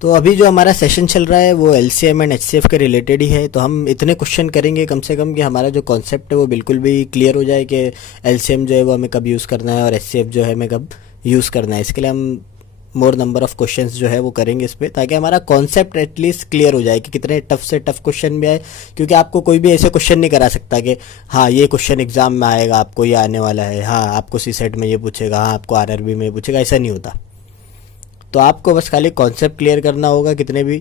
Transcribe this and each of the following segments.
तो अभी जो हमारा सेशन चल रहा है वो एलसीएम एंड एचसीएफ के रिलेटेड ही है। तो हम इतने क्वेश्चन करेंगे कम से कम कि हमारा जो कॉन्सेप्ट है वो बिल्कुल भी क्लियर हो जाए कि एलसीएम जो है वो हमें कब यूज़ करना है और एचसीएफ जो है हमें कब यूज़ करना है। इसके लिए हम मोर नंबर ऑफ क्वेश्चंस जो है वो करेंगे इस पर, ताकि हमारा कॉन्सेप्ट एटलीस्ट क्लियर हो जाए कि कितने टफ से टफ क्वेश्चन भी आए। क्योंकि आपको कोई भी ऐसे क्वेश्चन नहीं करा सकता कि हाँ ये क्वेश्चन एग्जाम में आएगा, आपको ये आने वाला है, हाँ आपको सी सेट में ये पूछेगा, हाँ आपको आरआरबी में पूछेगा, ऐसा नहीं होता। तो आपको बस खाली कॉन्सेप्ट क्लियर करना होगा कितने भी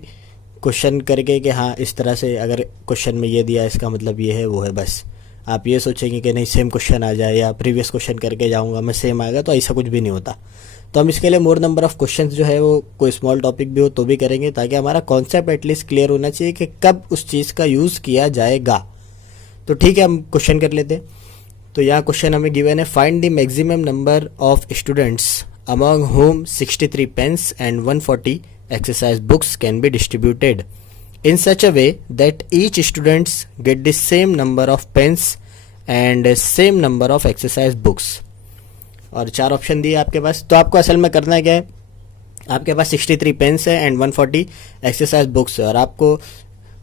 क्वेश्चन करके कि हाँ इस तरह से अगर क्वेश्चन में ये दिया इसका मतलब ये है वो है। बस आप ये सोचेंगे कि नहीं सेम क्वेश्चन आ जाए या प्रीवियस क्वेश्चन करके जाऊंगा मैं सेम आएगा, तो ऐसा कुछ भी नहीं होता। तो हम इसके लिए मोर नंबर ऑफ क्वेश्चंस जो है वो कोई स्मॉल टॉपिक भी हो तो भी करेंगे, ताकि हमारा कॉन्सेप्ट एटलीस्ट क्लियर होना चाहिए कि कब उस चीज़ का यूज़ किया जाएगा। तो ठीक है, हम क्वेश्चन कर लेते हैं। तो यहाँ क्वेश्चन हमें गिवन है, find the maximum number of students among whom 63 pens and 140 exercise books can be distributed in such a way that each students get the same number of pens and same number of exercise books। और चार option दिए आपके पास। तो आपको असल में करना क्या है, आपके पास 63 पेन्स है एंड 140 एक्सरसाइज बुक्स है, और आपको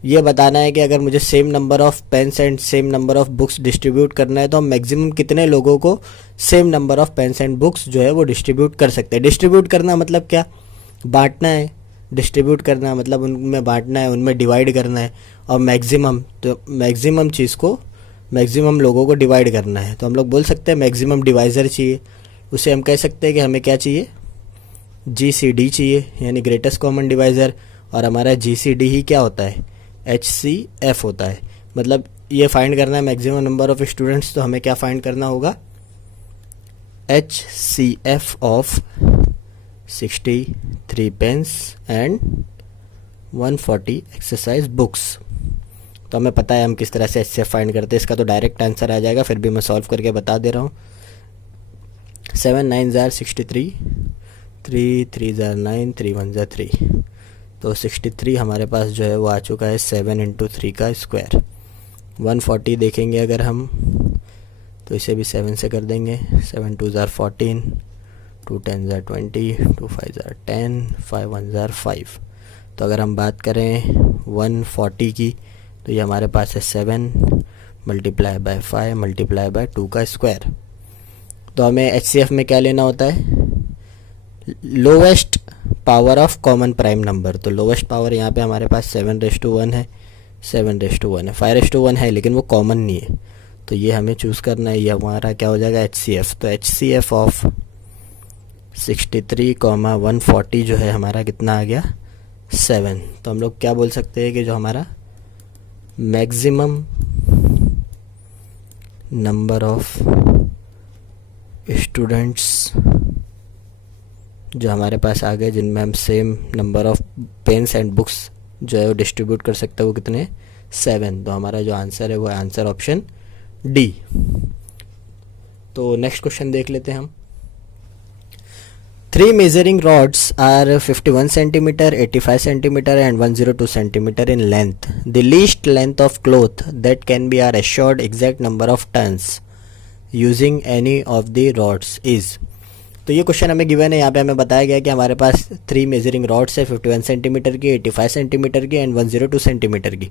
ये बताना है कि अगर मुझे same number of pens and same number of books distribute करना है तो हम मैक्सिमम कितने लोगों को same number of pens and books जो है वो डिस्ट्रीब्यूट कर सकते हैं। डिस्ट्रीब्यूट करना मतलब क्या, बांटना है। डिस्ट्रीब्यूट करना मतलब उनमें बांटना है, उनमें डिवाइड करना है। और मैक्सिमम, तो मैक्सिमम चीज़ को, मैक्सिमम लोगों को डिवाइड करना है। तो हम लोग बोल सकते हैं मैक्सिमम डिवाइज़र चाहिए। उसे हम कह सकते हैं कि हमें क्या चाहिए, GCD चाहिए, यानी ग्रेटेस्ट कॉमन डिवाइज़र। और हमारा GCD ही क्या होता है, HCF होता है। मतलब ये फाइंड करना है मैक्सिमम नंबर ऑफ स्टूडेंट्स, तो हमें क्या फाइंड करना होगा, HCF of 63 pens and 140 exercise books. तो हमें पता है हम किस तरह से HCF फाइंड करते हैं, इसका तो डायरेक्ट आंसर आ जाएगा, फिर भी मैं सॉल्व करके बता दे रहा हूँ। 7 9 63, 3 3 9, 3 1 3। तो 63 हमारे पास जो है वो आ चुका है 7 × 3 का स्क्वायर। 140 देखेंगे अगर हम, तो इसे भी 7 से कर देंगे। 7 2 14, 2 10 20, 2 5 10, 5 1 5। तो अगर हम बात करें 140 की, तो ये हमारे पास है 7 × 5 × 2 का स्क्वायर। तो हमें HCF में क्या लेना होता है, lowest power of common prime number. तो लोवेस्ट पावर यहाँ पे हमारे पास 7:1 है, 7:1 है, 5:1 है, लेकिन वो कॉमन नहीं है। तो ये हमें चूज़ करना है, ये हमारा क्या हो जाएगा, HCF। तो HCF ऑफ 63, 140 जो है हमारा कितना आ गया, 7। तो हम लोग क्या बोल सकते हैं कि जो हमारा मैक्सिमम नंबर ऑफ स्टूडेंट्स जो हमारे पास आ गए, जिनमें हम same number of pens and books जो है वो डिस्ट्रीब्यूट कर सकते हैं, वो कितने, 7। तो हमारा जो आंसर है वो आंसर ऑप्शन D। तो नेक्स्ट क्वेश्चन देख लेते हैं हम। 3 measuring rods are 51 centimeter, 85 centimeter and 102 centimeter in length. The least length of cloth that can be are assured exact number of turns using any of the rods is। तो ये question हमें given है। यहाँ पे हमें बताया गया कि हमारे पास 3 मेजरिंग रॉड्स है, 51 सेंटीमीटर की, 85 सेंटीमीटर की एंड 102 सेंटीमीटर की।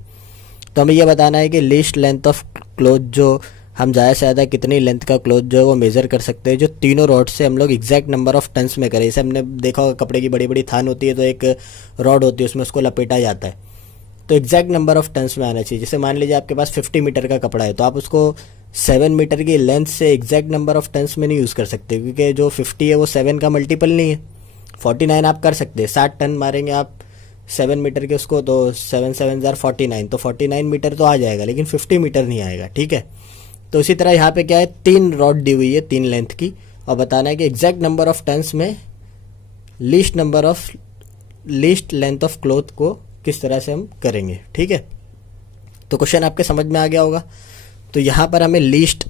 तो हमें ये बताना है कि लीस्ट लेंथ ऑफ क्लोथ, जो हम ज़्यादा से ज़्यादा कितनी लेंथ का क्लोथ जो है वो मेज़र कर सकते हैं, जो तीनों रॉड से हम लोग एग्जैक्ट नंबर ऑफ टन्स में करें। जैसे हमने देखा होगा कपड़े की बड़ी बड़ी थान होती है, तो एक रॉड होती है उसमें उसको लपेटा जाता है, तो एग्जैक्ट नंबर ऑफ टन्स में आना चाहिए। जैसे मान लीजिए आपके पास 50 मीटर का कपड़ा है, तो आप उसको 7 मीटर की लेंथ से एग्जैक्ट नंबर ऑफ टन्स में नहीं यूज़ कर सकते, क्योंकि जो 50 है वो 7 का मल्टीपल नहीं है। 49 आप कर सकते हैं, 60 टन मारेंगे आप 7 मीटर के उसको, तो 7 7 49, तो 49 मीटर तो आ जाएगा, लेकिन 50 मीटर नहीं आएगा। ठीक है, तो इसी तरह यहाँ पे क्या है, 3 रॉड दी हुई है 3 लेंथ की, और बताना है कि एग्जैक्ट नंबर ऑफ टन्स में लीस्ट लेंथ ऑफ क्लोथ को किस तरह से हम करेंगे। ठीक है, तो क्वेश्चन आपके समझ में आ गया होगा। तो यहाँ पर हमें लीस्ट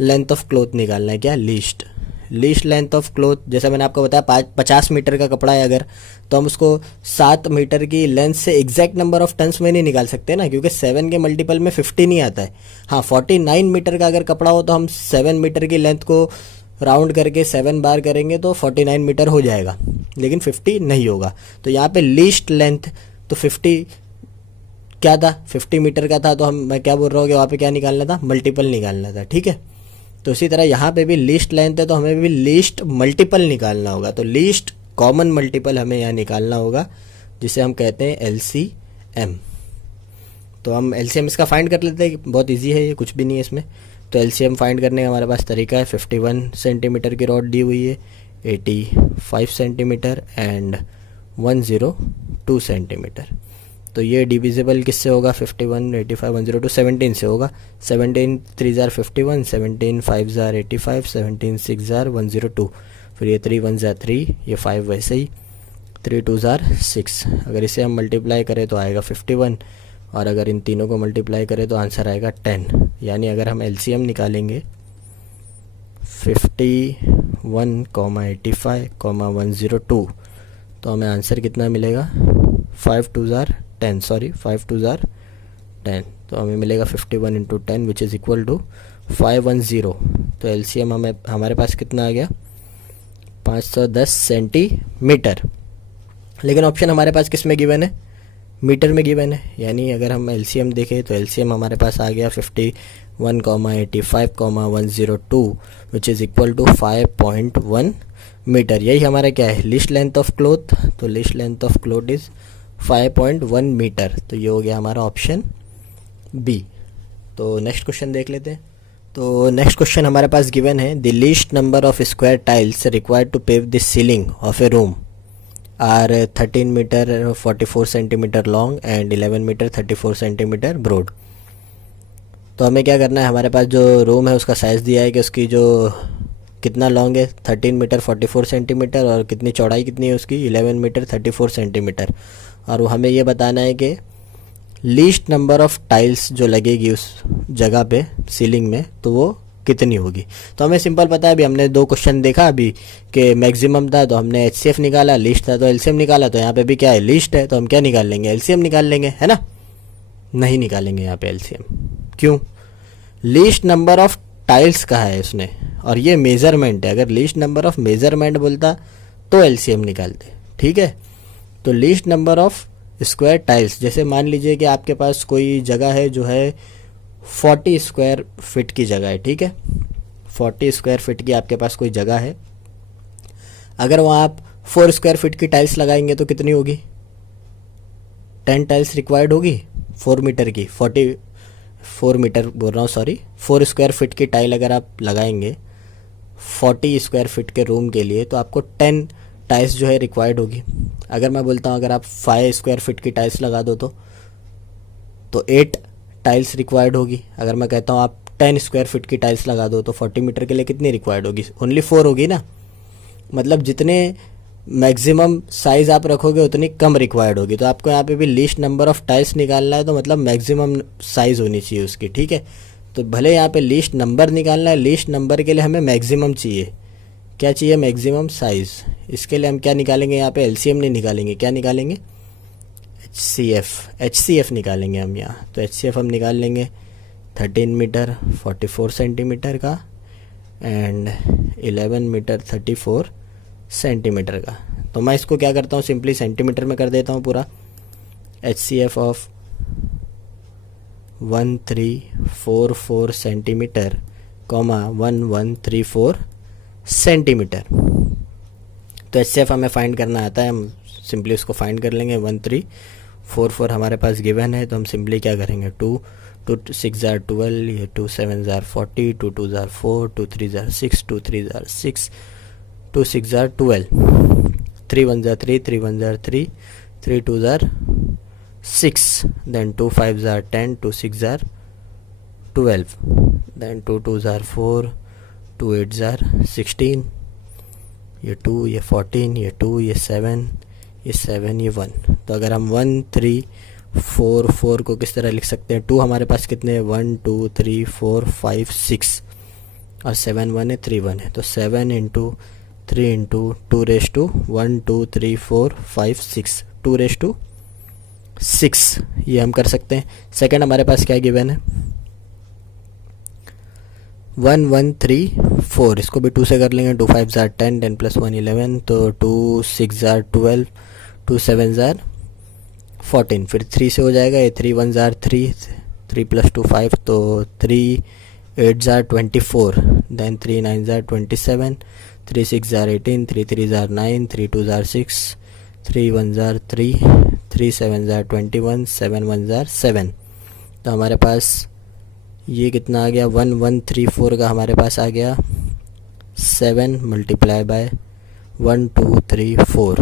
लेंथ ऑफ क्लोथ निकालना है। क्या, लीस्ट लेंथ ऑफ क्लोथ। जैसा मैंने आपको बताया 50 मीटर का कपड़ा है अगर, तो हम उसको 7 मीटर की लेंथ से एग्जैक्ट नंबर ऑफ टन्स में नहीं निकाल सकते ना, क्योंकि 7 के मल्टीपल में 50 नहीं आता है। हाँ, 49 मीटर का अगर कपड़ा हो तो हम 7 मीटर की लेंथ को राउंड करके 7 बार करेंगे तो 49 मीटर हो जाएगा, लेकिन 50 नहीं होगा। तो यहाँ पे लीस्ट लेंथ तो 50 क्या था, 50 मीटर का था, तो मैं क्या बोल रहा हूँ कि वहाँ पे क्या निकालना था, मल्टीपल निकालना था। ठीक है, तो इसी तरह यहाँ पे भी लीस्ट लेंथ है तो हमें भी लीस्ट मल्टीपल निकालना होगा। तो लीस्ट कॉमन मल्टीपल हमें यहाँ निकालना होगा, जिसे हम कहते हैं LCM। तो हम LCM इसका फाइंड कर लेते हैं, बहुत इजी है ये, कुछ भी नहीं है इसमें। तो LCM फाइंड करने का हमारे पास तरीका है। 51 सेंटीमीटर की रॉड दी हुई है, 85 सेंटीमीटर एंड 102 सेंटीमीटर। तो ये डिविजिबल किससे होगा, 51, 85, 102 17 से होगा। 17 3 जार 51, 17 5 जार 85, 17 6 जार 102, फिर ये 3 1 जार 3, ये 5 वैसे ही, 3 2 जार 6। अगर इसे हम मल्टीप्लाई करें तो आएगा 51, और अगर इन तीनों को मल्टीप्लाई करें तो आंसर आएगा 10। यानी अगर हम LCM निकालेंगे 51, 85, 102, तो हमें आंसर कितना मिलेगा, 5 2 जार 10, सॉरी 5 2 जार 10, तो हमें मिलेगा 51 into 10 which is equal to 510। तो LCM हमें हमारे पास कितना आ गया, 510 सेंटीमीटर। लेकिन ऑप्शन हमारे पास किस में गिवन है, मीटर में गिवन है। यानी अगर हम LCM देखें तो LCM हमारे पास आ गया 51, 85, 102 which is equal to 5.1 meter. यही हमारा क्या है, लिस्ट लेंथ ऑफ क्लॉथ। तो least length of cloth is 5.1 meter. तो ये हो गया हमारा ऑप्शन बी। तो नेक्स्ट क्वेश्चन देख लेते हैं। तो नेक्स्ट क्वेश्चन हमारे पास गिवन है, the least number of square tiles required to pave the ceiling of a room are 13 meter 44 centimeter long and 11 meter 34 centimetre broad. तो हमें क्या करना है, हमारे पास जो रूम है उसका साइज़ दिया है कि उसकी जो कितना लॉन्ग है 13 मीटर 44 सेंटीमीटर, और कितनी चौड़ाई कितनी है उसकी 11 मीटर 34 सेंटीमीटर। और वो हमें ये बताना है कि लीस्ट नंबर ऑफ टाइल्स जो लगेगी उस जगह पे सीलिंग में, तो वो कितनी होगी। तो हमें सिंपल पता है, अभी हमने 2 क्वेश्चन देखा अभी कि मैक्सिमम था तो हमने HCF निकाला, लिस्ट था तो LCM निकाला। तो यहाँ पे भी क्या है, लिस्ट है तो हम क्या निकाल लेंगे, LCM निकाल लेंगे, है ना। नहीं निकालेंगे यहाँ पे LCM, क्यों, लीस्ट नंबर ऑफ टाइल्स कहा है उसने, और ये मेज़रमेंट है। अगर लीस्ट नंबर ऑफ मेज़रमेंट बोलता तो LCM निकालते, ठीक है। तो least number of square tiles, जैसे मान लीजिए कि आपके पास कोई जगह है जो है 40 स्क्वायर फिट की जगह है, ठीक है। 40 स्क्वायर फिट की आपके पास कोई जगह है, अगर वहाँ आप 4 स्क्वायर फिट की टाइल्स लगाएंगे तो कितनी होगी, 10 टाइल्स रिक्वायर्ड होगी 4 मीटर की, 44 मीटर बोल रहा हूँ सॉरी, 4 स्क्वायर फिट की टाइल अगर आप लगाएंगे 40 स्क्वायर फिट के रूम के लिए, तो आपको 10 टाइल्स जो है रिक्वायर्ड होगी। अगर मैं बोलता हूँ अगर आप 5 स्क्वायर फिट की टाइल्स लगा दो तो 8 टाइल्स रिक्वायर्ड होगी। अगर मैं कहता हूँ आप 10 स्क्वायर फिट की टाइल्स लगा दो तो 40 मीटर के लिए कितनी रिक्वायर्ड होगी, ओनली 4 होगी ना। मतलब जितने मैक्सिमम साइज़ आप रखोगे उतनी कम रिक्वायर्ड होगी। तो आपको यहाँ पे भी लिस्ट नंबर ऑफ टाइल्स निकालना है, तो मतलब मैक्सिमम साइज़ होनी चाहिए उसकी, ठीक है। तो भले यहाँ पे लिस्ट नंबर निकालना है, लिस्ट नंबर के लिए हमें मैक्सिमम चाहिए, क्या चाहिए, मैक्सिमम साइज़। इसके लिए हम क्या निकालेंगे, यहाँ पे LCM नहीं निकालेंगे, क्या निकालेंगे, HCF निकालेंगे हम यहाँ। तो HCF हम निकाल लेंगे 13 मीटर 44 सेंटीमीटर का एंड 11 मीटर 34 सेंटीमीटर का। तो मैं इसको क्या करता हूँ, सिंपली सेंटीमीटर में कर देता हूँ पूरा। HCF of 1344 centimetre, 1134 centimetre. तो HCF हमें फाइंड करना आता है, हम सिंपली उसको फाइंड कर लेंगे। 1344 हमारे पास गिवन है, तो हम सिंपली क्या करेंगे, 2 6 जार 12, ये 2 7 jar 40, 2 2 jar 4, 2 3 jar 6, 2 3 jar 6, 2 6 jar 12, 3 1 jar 3, 3 1 jar 3, 3 2 jar 6, then 2 5 jar 10, 2 6 jar 12, then 2 2 jar 4, 2 8 jar 16, ये 2 ये 14, ये 2 ये 7, ये 7 ये 1। तो अगर हम 1 3 4 4 को किस तरह लिख सकते हैं, 2 हमारे पास कितने हैं, 1 2 3 4 5 6 और 7 1 है 3 1 है। तो 7 into 3 into 2 raise to 1 2 3 4 5 6, 2 raise to 6, ये हम कर सकते हैं। सेकंड हमारे पास क्या गिवन है, 1 1 3 4, इसको भी 2 से कर लेंगे। 2 5 ज़ार 10, 10 + 1 11, तो 2 6 ज़ार 12, 2 7 ज़ार 14, फिर 3 से हो जाएगा ये। 3 1 ज़ार 3, 3 + 2 5, तो 3 8 ज़ार 24, देन 3 9 ज़ार 27, 3 6 ज़ार 18, 3 3 ज़ार 9, 3 2 ज़ार 6, 3 1 ज़ार 3, 3 7 ज़ार 21, 7 1 ज़ार 7। तो हमारे पास ये कितना आ गया, 1 1 3 4 का हमारे पास आ गया 7 × 1 2 3 4,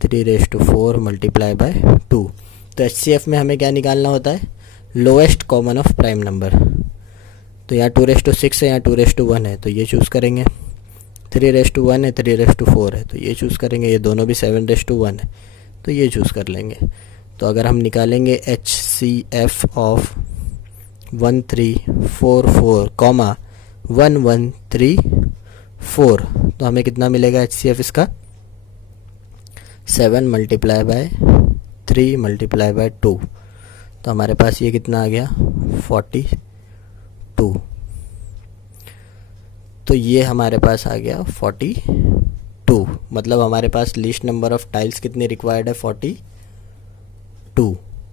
3⁴ मल्टीप्लाई बाय 2। तो HCF में हमें क्या निकालना होता है, lowest common of prime number. तो यहाँ 2⁶ है, यहाँ 2⁴ है, तो ये चूज़ करेंगे। 3⁴ है, 3⁴ है, तो ये चूज़ करेंगे। ये दोनों भी 7⁴ है, तो ये चूज़ कर लेंगे। तो अगर हम निकालेंगे HCF ऑफ 1344, 1134, तो हमें कितना मिलेगा HCF इसका, 7 × 3 × 2। तो हमारे पास ये कितना आ गया, 42। तो ये हमारे पास आ गया 42, मतलब हमारे पास लीस्ट नंबर ऑफ टाइल्स कितनी रिक्वायर्ड है, 42।